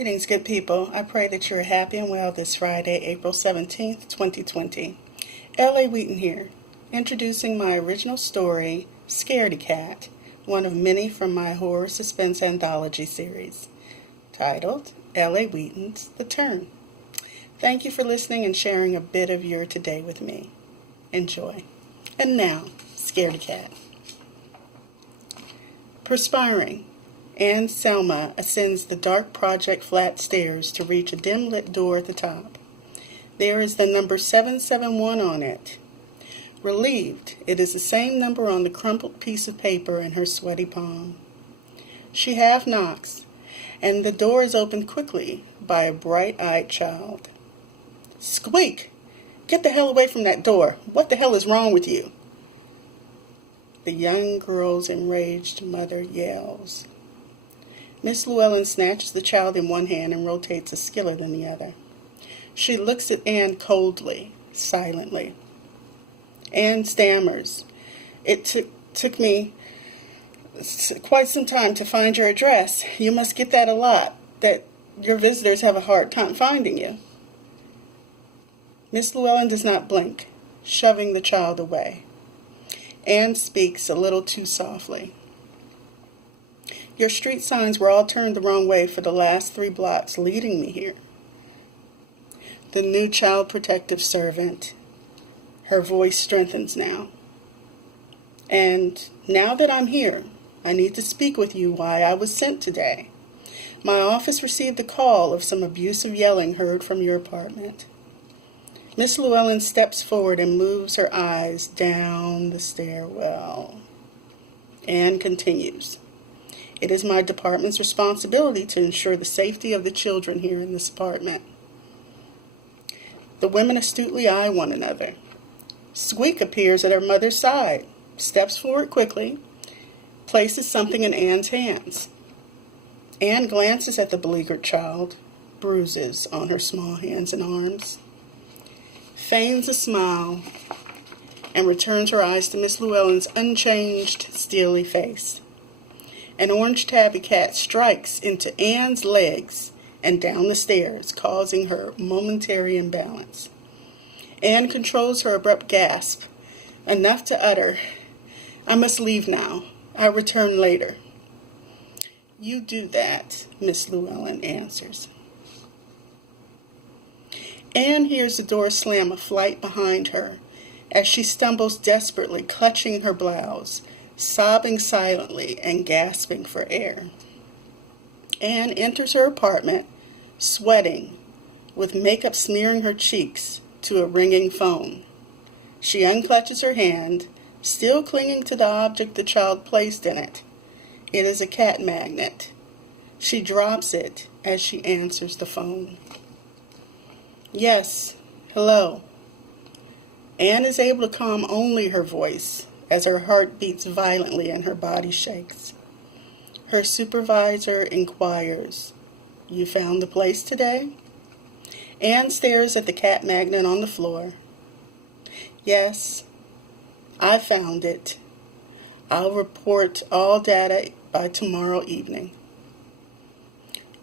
Greetings, good people. I pray that you're happy and well this Friday, April 17th, 2020. L.A. Wheaton here, introducing my original story, Scaredy Cat, one of many from my horror suspense anthology series, titled L.A. Wheaton's The Turn. Thank you for listening and sharing a bit of your today with me. Enjoy. And now, Scaredy Cat. Perspiring, Anne Selma ascends the dark project flat stairs to reach a dim-lit door at the top. There is the number 771 on it. Relieved, it is the same number on the crumpled piece of paper in her sweaty palm. She half knocks, and the door is opened quickly by a bright-eyed child. "Squeak! Get the hell away from that door! What the hell is wrong with you?" The young girl's enraged mother yells. Miss Llewellyn snatches the child in one hand and rotates a skillet in the other. She looks at Anne coldly, silently. Anne stammers. "It took me quite some time to find your address. You must get that a lot, that your visitors have a hard time finding you." Miss Llewellyn does not blink, shoving the child away. Anne speaks a little too softly. "Your street signs were all turned the wrong way for the last 3 blocks leading me here." The new child protective servant, her voice strengthens now. "And now that I'm here, I need to speak with you why I was sent today. My office received a call of some abusive yelling heard from your apartment." Miss Llewellyn steps forward and moves her eyes down the stairwell. Anne continues. "It is my department's responsibility to ensure the safety of the children here in this apartment." The women astutely eye one another. Squeak appears at her mother's side, steps forward quickly, places something in Anne's hands. Anne glances at the beleaguered child, bruises on her small hands and arms, feigns a smile, and returns her eyes to Miss Llewellyn's unchanged, steely face. An orange tabby cat strikes into Anne's legs and down the stairs, causing her momentary imbalance. Anne controls her abrupt gasp, enough to utter, "I must leave now. I'll return later." "You do that," Miss Llewellyn answers. Anne hears the door slam a flight behind her as she stumbles desperately, clutching her blouse, sobbing silently and gasping for air. Anne enters her apartment, sweating, with makeup smearing her cheeks to a ringing phone. She unclutches her hand, still clinging to the object the child placed in it. It is a cat magnet. She drops it as she answers the phone. "Yes, hello." Anne is able to calm only her voice as her heart beats violently and her body shakes. Her supervisor inquires, "You found the place today?" Anne stares at the cat magnet on the floor. "Yes, I found it. I'll report all data by tomorrow evening."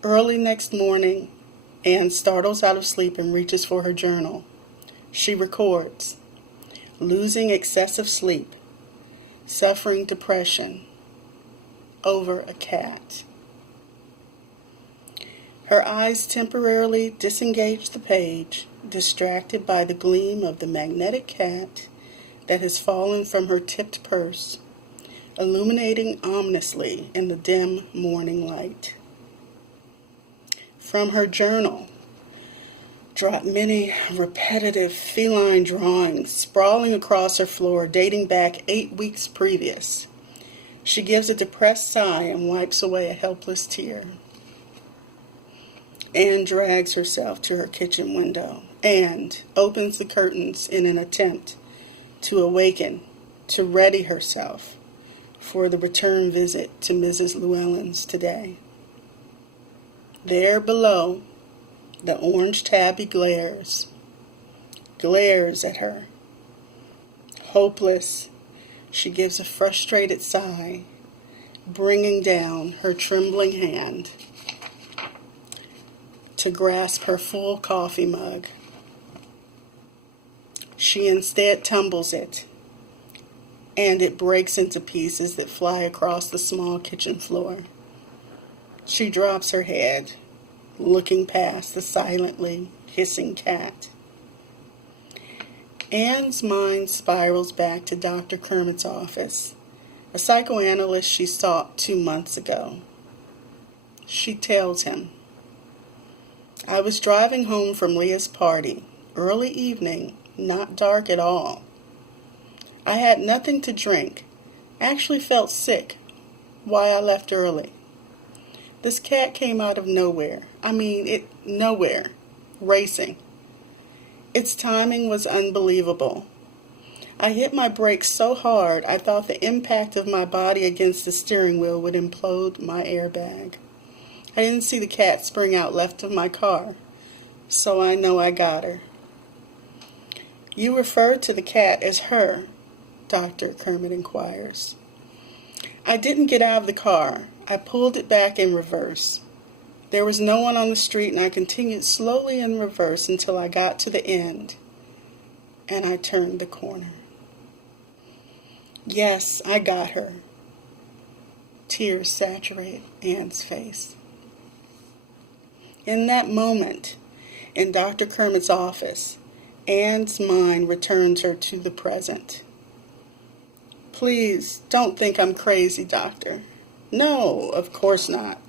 Early next morning, Anne startles out of sleep and reaches for her journal. She records, losing excessive sleep, suffering depression over a cat. Her eyes temporarily disengage the page, distracted by the gleam of the magnetic cat that has fallen from her tipped purse, illuminating ominously in the dim morning light. From her journal drop many repetitive feline drawings sprawling across her floor dating back 8 weeks previous. She gives a depressed sigh and wipes away a helpless tear. Anne drags herself to her kitchen window and opens the curtains in an attempt to awaken, to ready herself for the return visit to Mrs. Llewellyn's today. There below, the orange tabby glares at her. Hopeless, she gives a frustrated sigh, bringing down her trembling hand. to grasp her full coffee mug. She instead tumbles it, and it breaks into pieces that fly across the small kitchen floor. She drops her head, looking past the silently hissing cat. Anne's mind spirals back to Dr. Kermit's office, a psychoanalyst she sought 2 months ago. She tells him, "I was driving home from Leah's party, early evening, not dark at all. I had nothing to drink, actually felt sick, why I left early. This cat came out of nowhere, nowhere, racing. Its timing was unbelievable. I hit my brakes so hard I thought the impact of my body against the steering wheel would implode my airbag. I didn't see the cat spring out left of my car, so I know I got her." "You referred to the cat as her?" Dr. Kermit inquires. "I didn't get out of the car. I pulled it back in reverse. There was no one on the street, and I continued slowly in reverse until I got to the end, and I turned the corner. Yes, I got her." Tears saturate Anne's face. In that moment, in Dr. Kermit's office, Anne's mind returns her to the present. "Please, don't think I'm crazy, doctor. No, of course not.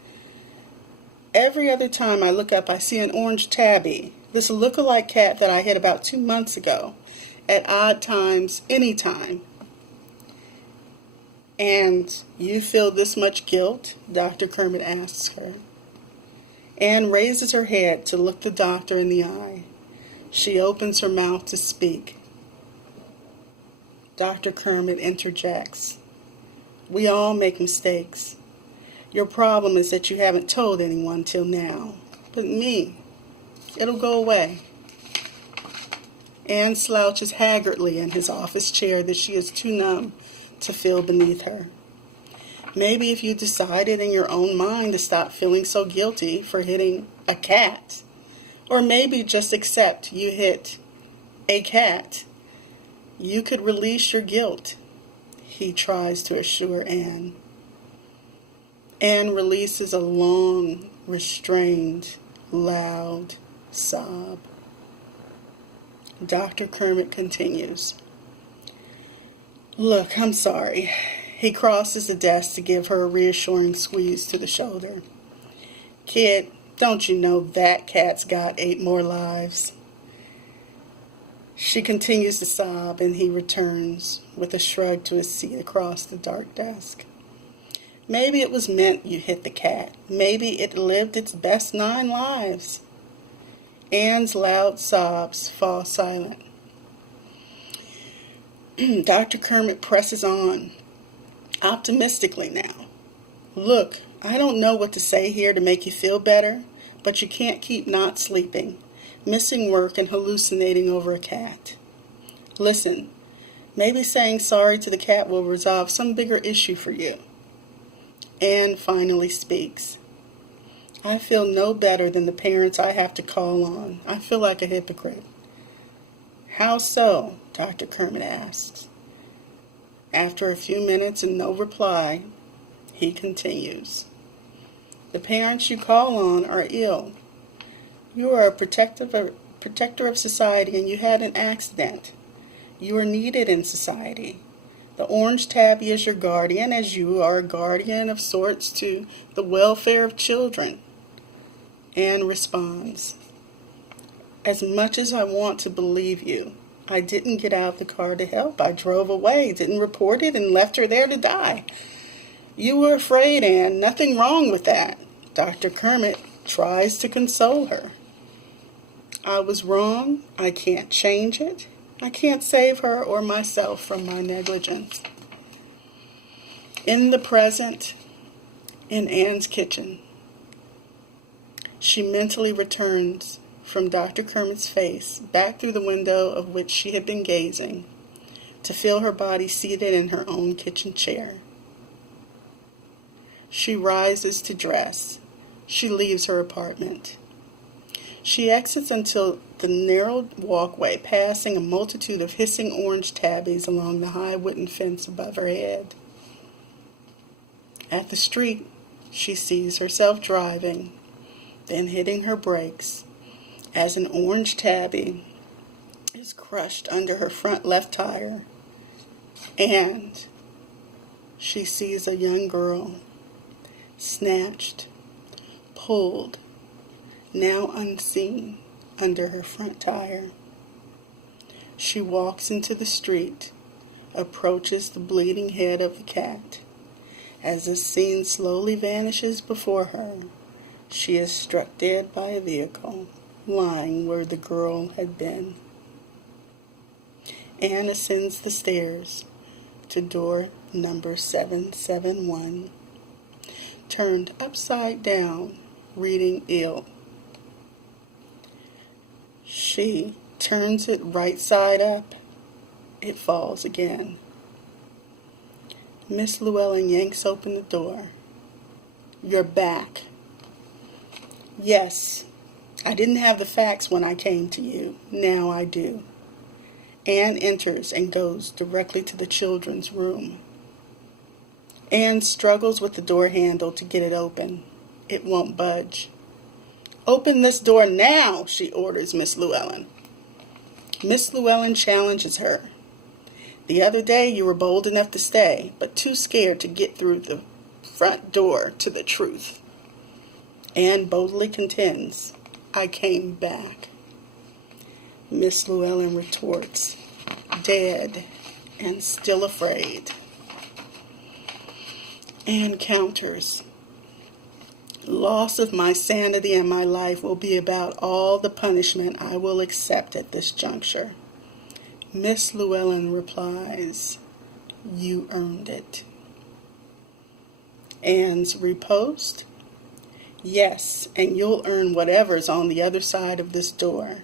Every other time I look up, I see an orange tabby, this look-alike cat that I hit about 2 months ago, at odd times, anytime." "And you feel this much guilt?" Dr. Kermit asks her. Anne raises her head to look the doctor in the eye. She opens her mouth to speak. Dr. Kermit interjects. "We all make mistakes. Your problem is that you haven't told anyone till now. But me, it'll go away." Anne slouches haggardly in his office chair that she is too numb to feel beneath her. Maybe if you decided in your own mind to stop feeling so guilty for hitting a cat, or maybe just accept you hit a cat, you could release your guilt, he tries to assure Anne. Anne releases a long, restrained, loud sob. Dr. Kermit continues. "Look, I'm sorry." He crosses the desk to give her a reassuring squeeze to the shoulder. "Kid, don't you know that cat's got 8 more lives?" She continues to sob, and he returns with a shrug to his seat across the dark desk. "Maybe it was meant you hit the cat. Maybe it lived its best 9 lives. Anne's loud sobs fall silent. Dr. Kermit presses on, optimistically now. "Look, I don't know what to say here to make you feel better, but you can't keep not sleeping, missing work, and hallucinating over a cat. Listen, maybe saying sorry to the cat will resolve some bigger issue for you." Anne finally speaks. "I feel no better than the parents I have to call on. I feel like a hypocrite." "How so?" Dr. Kermit asks. After a few minutes and no reply, he continues. "The parents you call on are ill. You are a protector of society, and you had an accident. You are needed in society. The orange tabby is your guardian, as you are a guardian of sorts to the welfare of children." Anne responds, "As much as I want to believe you, I didn't get out of the car to help. I drove away, didn't report it, and left her there to die." "You were afraid, Anne. Nothing wrong with that." Dr. Kermit tries to console her. "I was wrong. I can't change it. I can't save her or myself from my negligence." In the present, in Anne's kitchen, she mentally returns from Dr. Kermit's face back through the window of which she had been gazing to feel her body seated in her own kitchen chair. She rises to dress. She leaves her apartment. She exits until the narrow walkway, passing a multitude of hissing orange tabbies along the high wooden fence above her head. At the street, she sees herself driving, then hitting her brakes as an orange tabby is crushed under her front left tire, and she sees a young girl snatched, pulled, now unseen, under her front tire. She walks into the street, approaches the bleeding head of the cat. As the scene slowly vanishes before her, she is struck dead by a vehicle, lying where the girl had been. Anne ascends the stairs to door number 771, turned upside down, reading ill. She turns it right side up. It falls again. Miss Llewellyn yanks open the door. "You're back." "Yes, I didn't have the facts when I came to you. Now I do." Anne enters and goes directly to the children's room. Anne struggles with the door handle to get it open. It won't budge. "Open this door now," she orders Miss Llewellyn. Miss Llewellyn challenges her. "The other day you were bold enough to stay, but too scared to get through the front door to the truth." Anne boldly contends, "I came back." Miss Llewellyn retorts, "Dead and still afraid." Anne counters, "Loss of my sanity and my life will be about all the punishment I will accept at this juncture." Miss Llewellyn replies, "You earned it." Anne's riposte, "Yes, and you'll earn whatever's on the other side of this door."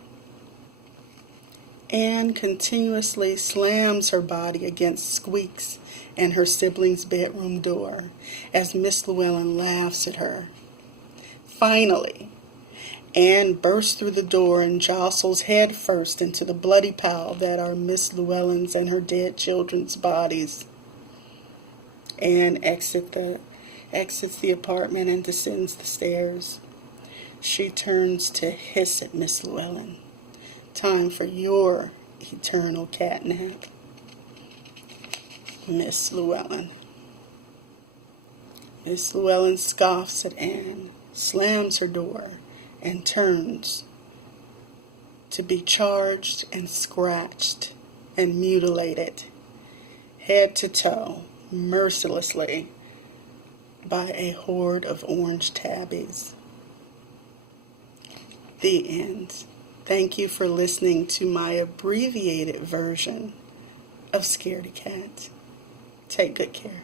Anne continuously slams her body against Squeaks and her sibling's bedroom door as Miss Llewellyn laughs at her. Finally, Anne bursts through the door and jostles head first into the bloody pile that are Miss Llewellyn's and her dead children's bodies. Anne exits the apartment and descends the stairs. She turns to hiss at Miss Llewellyn. "Time for your eternal catnap." Miss Llewellyn. Miss Llewellyn scoffs at Anne, slams her door, and turns to be charged and scratched and mutilated, head to toe, mercilessly, by a horde of orange tabbies. The end. Thank you for listening to my abbreviated version of Scaredy Cat. Take good care.